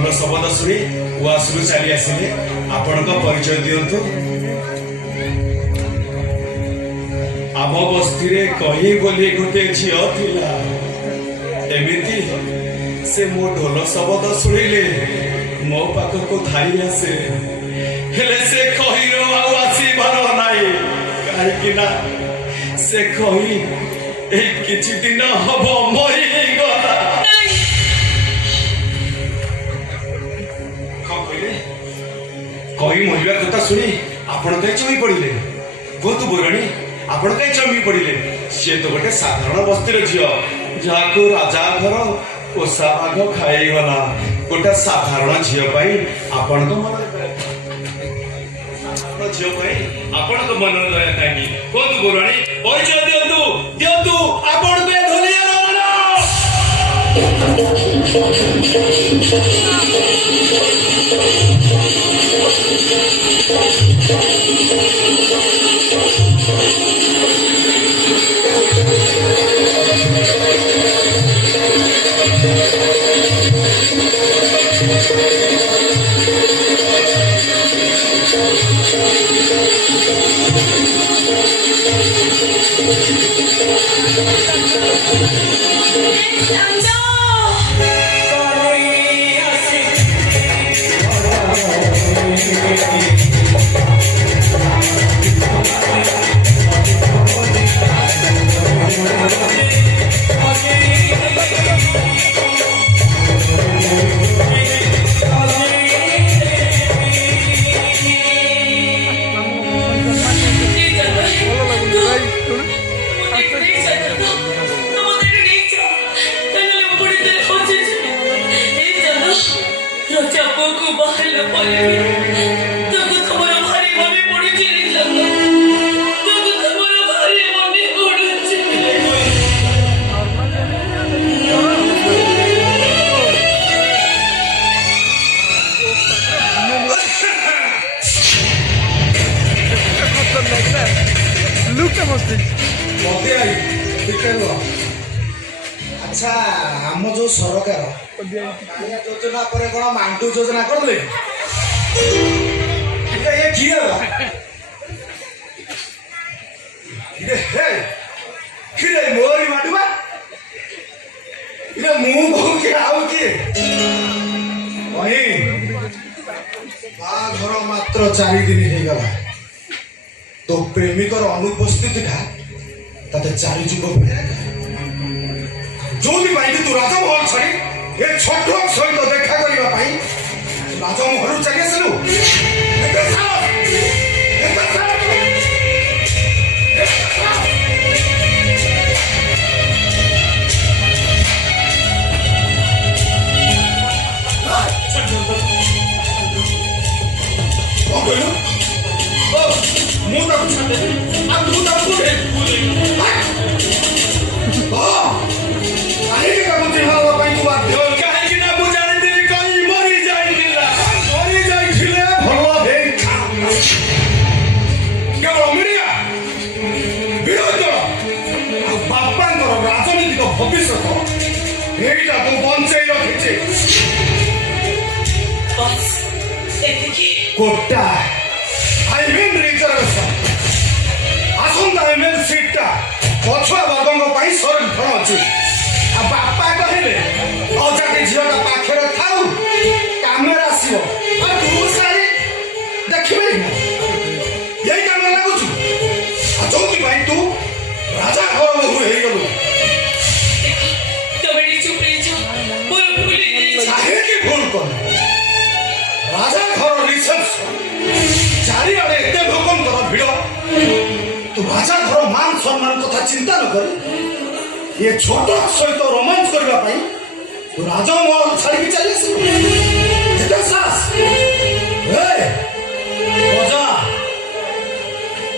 ढोल शब्द शुणी उआसरू चली आसिले आपण परिचय दिंतु। आम बस्ती कहीं बोली गोटे झी थिला एमिति से मो ढोल शब्द शुणिले मो पाखक धाई आसे हेले से कहीर आसबार नाई कहीं से कही किछि दिन हम मरीगला। कही मरिया कथा शुणी आपण कहीं चमी पड़े बहुत बोराणी आपण कहीं चमी पड़े सी तो गोटे साधारण बस्तीर झील जहाँ को राजा घर ओषा भाग खाईगला गोटे साधारण झील आपण झील आपण मन दया कहीं बहुत बोराणी परिचय दिंतु दिंतु आपण अच्छा आम जो सरकार योजना पर कौन मांडू योजना कर दे ये किए किए मोरी माडुआ ये मुंह को के आउ के वही बाघर मात्र 4 दिन हे गला तो प्रेमिकर अनुपस्थिति था ताते 4 जुग जो तू राजमहल छाड़ी ये छोट सहित देखा करने राजमहल चली आसलु भविष्य यहीटा तू बंचाई रखी कोटा आई मीन रिजर्वेशन आसंता एमएल सीटा पछुआ वर्ग संरक्षण अच्छी बापा कहले अजाती झीलटा पाखे थाऊ काम आसो तू सारी देखिए यही काम लगुच जो तू राजा घर बहु हो गलु राजा घर रिसेप्शन चारिआडे एते लोकंकर भिड़ तू राजा घर मान सम्मान कथा चिंता न कर ये छोट सहित रोमांच करने तू राजमहल छाड़ी चली सास बजा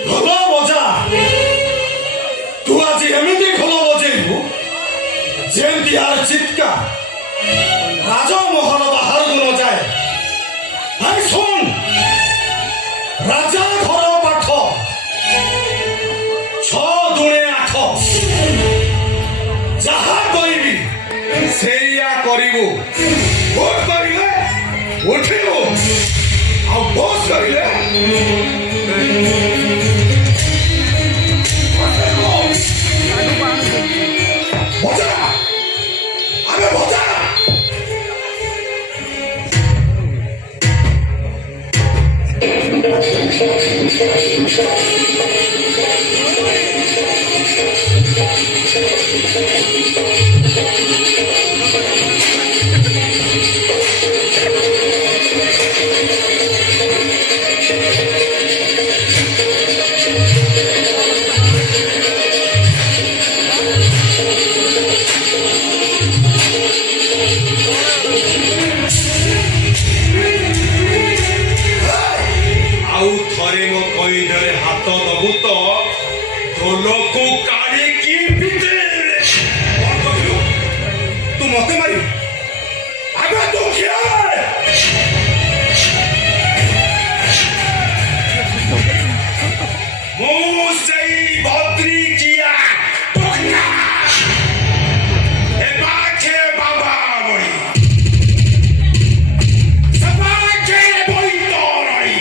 ढोल बजा तू आज एमती ढोल बजेबू जेमती यार चित्का राजमहल बाहर को न जाए भाई सुन राजा घर पाठ 6 दुणे 8 जहा कहबी सेया करिबू भोट करिले ଉଠିବୁ ଆଉ ବସ୍ କରିଲେ ଭଜା ଆରେ ଭଜା ଆଉ ଥରେ ମୋ କଇଁଡ଼ରେ ହାତ ଦବୁ ତ ଢୋଲକୁ କାଢିକି ପିଟେଇବେ। କଣ କହିଲୁ? ତୁ ମତେ ମାରିବୁ? ଆବେ ତୁ କିଏ? ମୁଁ ସେଇ ଭଦ୍ରିକିଆ ଟୋକା। ଏ ବାଖେ ବାବା ବଳି ସବାଖେ ବୈତରଣୀ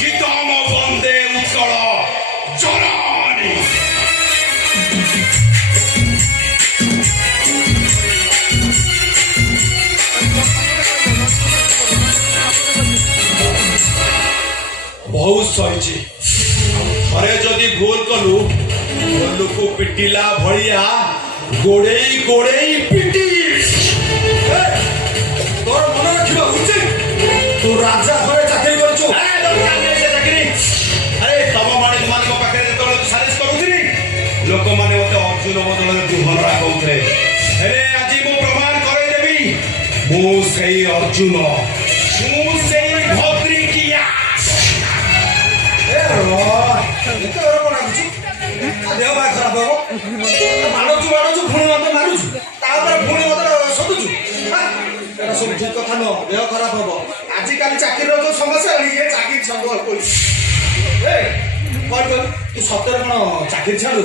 ଗୀତମ ବନ୍ଦେ ଉତ୍କଳ ଜନନୀ। ବହୁତ ସହିଛି। ଥରେ ଯଦି ଭୁଲ କଲୁ ଢୋଲକୁ ପିଟିଲା ଭଳିଆ ଗୋଡେଇ ଗୋଡେଇ ପିଟି। ତୋର ମନେ ରଖିବା ଉଚିତ। ତୁ ରାଜା ଘରେ ଚାକିରି କରିଛୁ। ଚାକିରି ଆରେ ତମ ମାନଙ୍କ ପାଖରେ ଯେତେବେଳେ ସାଲିସ କରୁଥିଲି ଲୋକମାନେ ମତେ ଅର୍ଜୁନ ବଦଳରେ ଦୁହରା କହୁଥିଲେ। ହେଲେ ଆଜି ମୁଁ ପ୍ରମାଣ କରେଇଦେବି ମୁଁ ସେଇ ଅର୍ଜୁନ, ମୁଁ ସେଇ ଭଦ୍ରିକିଆ। ଦେହ ପା ଖରାପ ହବ। ମାରୁଛୁ ପୁଣି ମତେ ମାରୁଛୁ, ତାପରେ ପୁଣି ମତେ ଶୋଧୁଛୁ। ଏଟା ସବୁ ଠିକ କଥା ନୁହଁ। ଦେହ ଖରାପ ହବ। ଆଜିକାଲି ଚାକିରିର ଯୋଉ ସମସ୍ୟା ଇଏ ଚାକିରି ସମ୍ଭବ କରୁଛି। ତୁ ସତରେ କଣ ଚାକିରି ଛାଡୁ?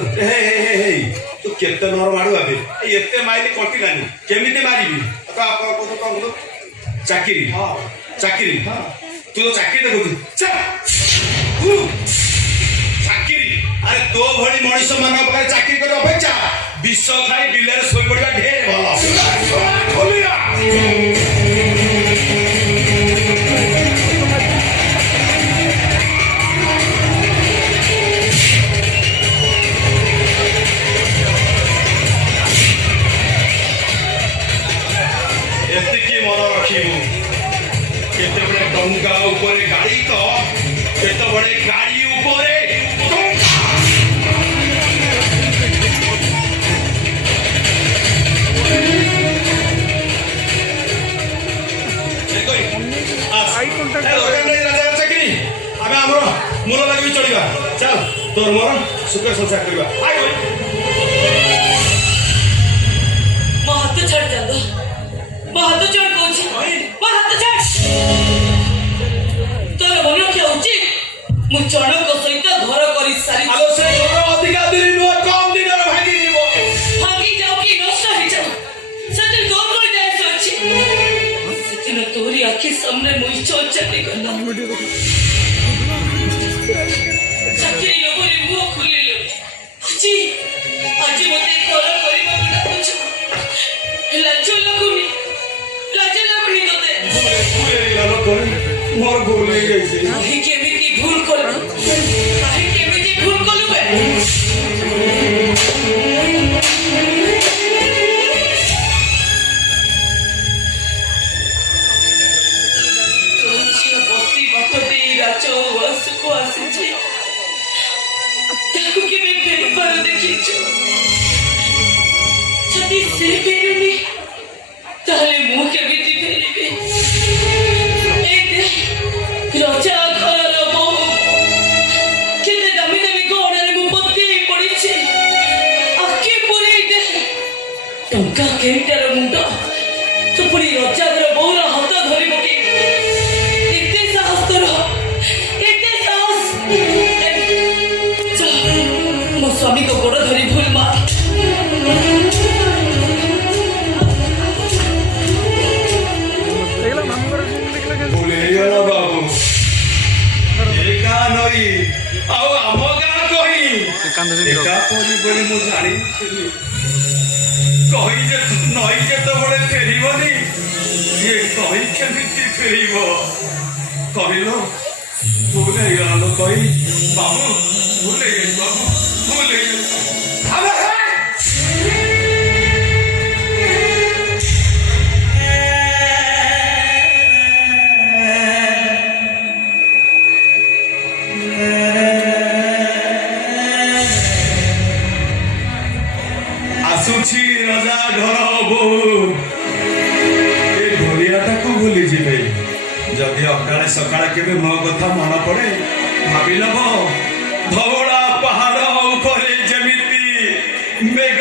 ତୁ କେତେ ନର ମାଡୁ ଆବେ ଏତେ ମାଇଲି କଟିଲାନି। କେମିତି ମାରିବି? ଚାକିରି ଚାକିରି ତୁ ତ ଚାକିରି ଦେଖୁଛୁ। ଚାକିରି ଆରେ ତୋ ଭଳି ମଣିଷ ମାନଙ୍କ ପାଖରେ ଚାକିରି କରିବା ଅପେକ୍ଷା ବିଷ ଖାଇ ବିଲରେ ଶୋଇପଡିବା ଢେର ଭଲ। ଏତିକି ମନେ ରଖିବୁ। କେତେବେଳେ ଟଙ୍କା ଉପରେ ଗାଡି ତ କେତେବେଳେ ଗାଡି ଉପରେ ଚାକିରି ଆମେ ଆମର ମୂଲ ଲାଗି ଚଳିବା। ଚାଲ ତୋର ମୋର ସୁଖ ସଂସାର କରିବା। ମୋ ହାତ ଛାଡ ଚାନ୍ଦ, ମୋ ହାତ ଛାଡ କହୁଛି, ମୋ ହାତ ଛାଡ। ତୋର ମନେ ରଖିବା ଉଚିତ ମୁଁ ଜଣଙ୍କ ସହିତ ଘର କରି ସାରିଛି। ଅଧିକା ଦିନ ନୁହେଁ, କମ ଦିନରେ ଭାଙ୍ଗିଯିବ। ଭାଙ୍ଗି ଯାଉ କି ନଷ୍ଟ ହେଇଯାଉ ସେଥିରେ ତୋର କଣ ଦାୟିତ୍ୱ ଅଛି? ସେଦିନ ତୋରି ଆଖି ସାମ୍ନାରେ ମୁଁ ଇଚ୍ଛା ଚାଲିଗଲା। ଚାକିରି ଲୋଭରେ ମୁହଁ ଖୋଲିଲୁ। ଆଜି ଆଜି ମତେ ଘର କରିବାକୁ ଡାକୁଛୁ। ଲାଜ ଲାଗୁନି? ଲାଜ ଲାଗୁନି ତତେ? ମୋର ଭୁଲ ହେଇଯାଇଛି। କାହିଁକି ଏମିତି ଭୁଲ କଲୁ? କାହିଁକି ଏମିତି ଭୁଲ କଲୁ? ବସ୍ତି ବାଟ ଦେଇ ରାଜ ଉଆସକୁ ଆସିଛି। ତାକୁ କେବେ ଫେରିବାର ଦେଖିଛୁ? ଯଦି ସେ ଫେରୁନି ତାହେଲେ ମୁଁ କେମିତି ଫେରିବି? ରଜା ଘରର ବୋହୂ କେତେ ଦାମୀ ଦାମୀ ଗହଣାରେ ମୁଁ ପୋତି ହେଇ ପଡିଛି। ଆଖି ପୁରେଇ ଦେ ଟଙ୍କା କେଇଟାର ମୁଣ୍ଡ ତୁ ପୁଣି ରଜା ଘର ବୋହୂର ହାତ ଧରିବ କି? ଏତେ ସାହସ ତୋର, ଏତେ ସାହସ? ମୋ ସ୍ୱାମୀଙ୍କ ଗୋଡ ଧରି ଭୁଲ ମା। ଏକା ପରି ବୋଲି ମୁଁ ଜାଣିଥିଲି କହି ଯେ ନଈ ଯେତେବେଳେ ଫେରିବନି ଇଏ କହି କେମିତି ଫେରିବ କହିଲ ଭୁଲ ହେଇଗଲା ଲୋ କହି ବାବୁ ଭୁଲ ହେଇଗଲି ବାବୁ ଭୁଲ ହେଇଗଲି ଆସୁଛି ରଜା ଘର ବୋହୂ ଏ ଘରିଆଟାକୁ ଭୁଲି ଯିବେ ଯଦି ଅକାଳେ ସକାଳେ କେବେ ମୋ କଥା ମନେ ପଡେ ଭାବି ନବ ଧବଳା ପାହାଡ ଉପରେ ଯେମିତି ମେଘ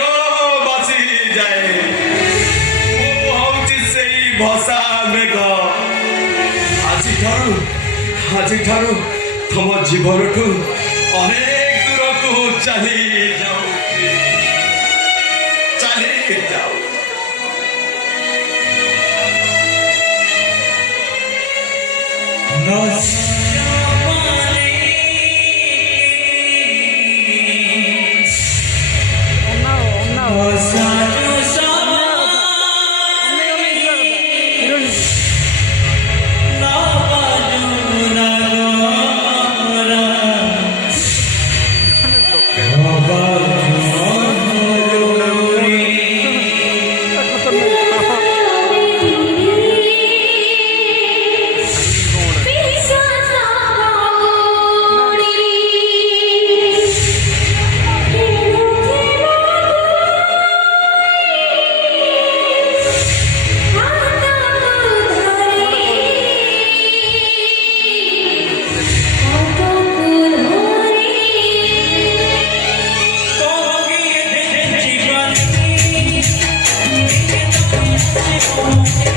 ବସିଯାଏ ମୁଁ ହଉଛି ସେଇ ଭସା ମେଘ ଆଜିଠାରୁ ତମ ଜୀବନଠୁ ଅନେକ ଦୂରକୁ ଚାଲି ଯାଉଛି ଚାଲି ଯାଉ Oh